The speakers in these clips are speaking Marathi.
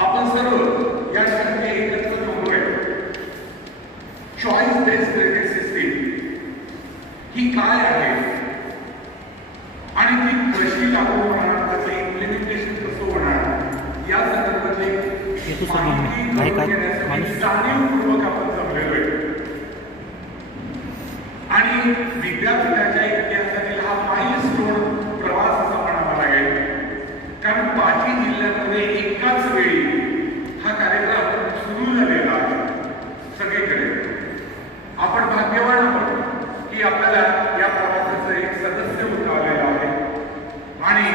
आपण सर्व या ठिकाणी एकत्र जमलोय. चॉईस बेस्ड क्रेडिट सिस्टीम ही काय आहे आणि ती कशी लागू होणार, त्याचं इम्प्लिमेंटेशन कसं होणार या संदर्भातली जाणीवपूर्वक आपण जमलेलो आहे. आणि विद्यापीठाच्या इतिहासातील हा माइलस्टोन प्रवास असा म्हणावा लागेल, कारण 5 जिल्ह्यांमध्ये एकाच वेळी हा कार्यक्रम सुरू झालेला आहे सगळीकडे. आपण भाग्यवान आहोत की आपल्याला या प्रवासाचं एक सदस्य होता आलेला आहे. आणि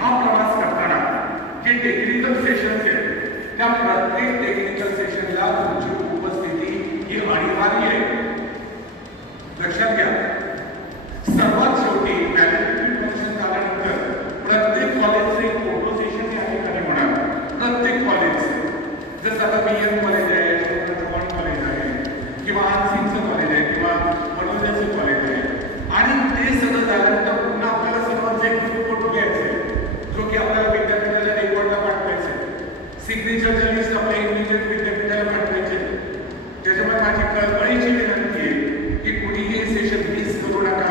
हा प्रवास करताना जे टेक्निकल सेशन्स आहेत त्या प्रत्येक टेक्निकल सेशनला तुमची उपस्थिती ही अनिवार्य आहे. लक्षात घ्या, सर्वात शेवटी व्हॅलिडिटी फंक्शन झाल्यानंतर प्रत्येक कॉलेजचे फोटो सेशन या ठिकाणी होणार. प्रत्येक कॉलेजचे, जसं आता BN कॉलेज आहे, चव्हाण कॉलेज आहे, किंवा आनसिंगचं कॉलेज आहे, किंवा मनोजाचं कॉलेज आहे. आणि ते सगळं झाल्यानंतर पुन्हा आपल्याला सर्व जे ग्रुप फोटो घ्यायचे, जो की आपल्याला विद्यापीठाच्या रेकॉर्डला पाठवायचे, सिग्नेचरच्या लिस्ट आपल्या इमिजिएट विद्यापीठाला पाठवायचे. त्याच्यामुळे माझी कळकळीची विनंती आहे की कुणीही सेशन मिस करू नका.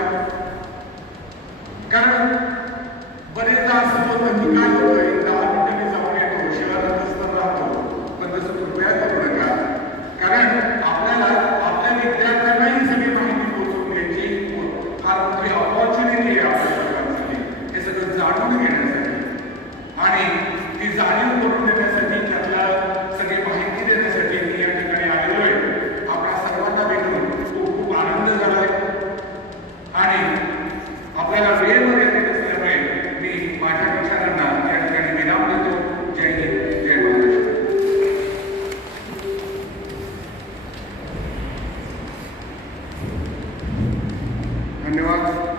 कारण बरेचदा असं होतं की काय होतं, 10 मिनिटांनी जाऊन येतो, शिवारात राहतो, पण तसं कृपया करू नका. कारण आपल्याला आपल्या विद्यार्थ्यांनाही सगळी माहिती पोहोचवून घ्यायची फार मोठी ऑपॉर्च्युनिटी आहे आपल्या सर्वांसाठी, हे सगळं जाणून घेण्यासाठी आणि ती जाणीव करून देण्यासाठी, त्यातला सगळी माहिती देण्यासाठी मी या ठिकाणी आलेलो आहे. आपल्या सर्वांना भेटून खूप खूप आनंद झाला आहे. आणि आपल्याला वेळ मर्यादित असल्यामुळे मी माझ्या विचारांना या ठिकाणी विराम देतो. जय हिंद, जय महाराष्ट्र. धन्यवाद.